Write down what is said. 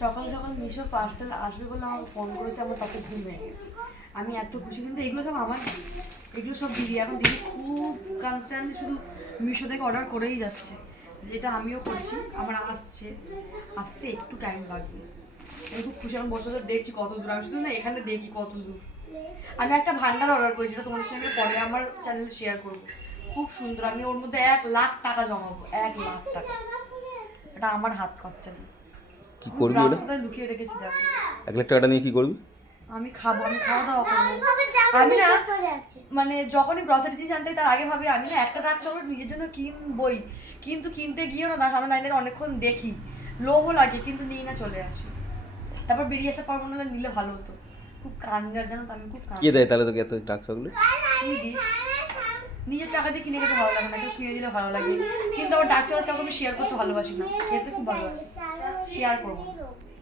সকাল সকাল মিশো পার্সেল আসবে বলে আমাকে ফোন করেছে, আমার তাতে ঘুম হয়ে গেছে। আমি এত খুশি, কিন্তু এগুলো সব আমার না। এগুলো সব দিদি। এখন দিদি খুব কনস্ট্যান্টলি শুধু মিশো থেকে অর্ডার করেই যাচ্ছে, যেটা আমিও করছি। আমার আসতে একটু টাইম লাগবে। আমি খুব খুশি। আমি বসে বসে দেখছি কত দূর, আমি শুধু না এখানে দেখি কত দূর। আমি একটা ভান্ডার অর্ডার করি, যেটা তোমাদের সঙ্গে পরে আমার চ্যানেলে শেয়ার করবো। খুব সুন্দর। আমি ওর মধ্যে 1,00,000 টাকা জমাবো, 1,00,000 টাকা। এটা আমার হাত খরচা নেই। কি করবি ওটা? রাস্তায় লুকিয়ে রেখেছি দেখো। 1,00,000 টাকাটা নিয়ে কি করবি? আমি খাবো, আমি খাওয়া দাওয়া করবো। আমি না মানে যখনই গ্রসারি জিনিস আনতে তার আগে ভাবি আমি না একটা ডার্ক চকলেট নিজের জন্য কিনবই, কিন্তু কিনতে গিয়েও না সামনে লাইনের অনেকক্ষণ দেখি, লোভও লাগে, কিন্তু নিয়ে না চলে আসি। তারপর বেরিয়ে আসার পর মনে হলো নিলে ভালো হতো। খুব কাঞ্জার, জানো তো আমি খুব কে দেয় তাহলে তোকে এত টাকা চকলেট? কি দিস, নিজের টাকা দিয়ে কিনে খেতে ভালো লাগে না, কেউ কিনে দিলে ভালো লাগে। কিন্তু আমার ডার্ক চকলেটটা আমি শেয়ার করতে ভালোবাসি না, খেতে খুব ভালোবাসি, শেয়ার করবো।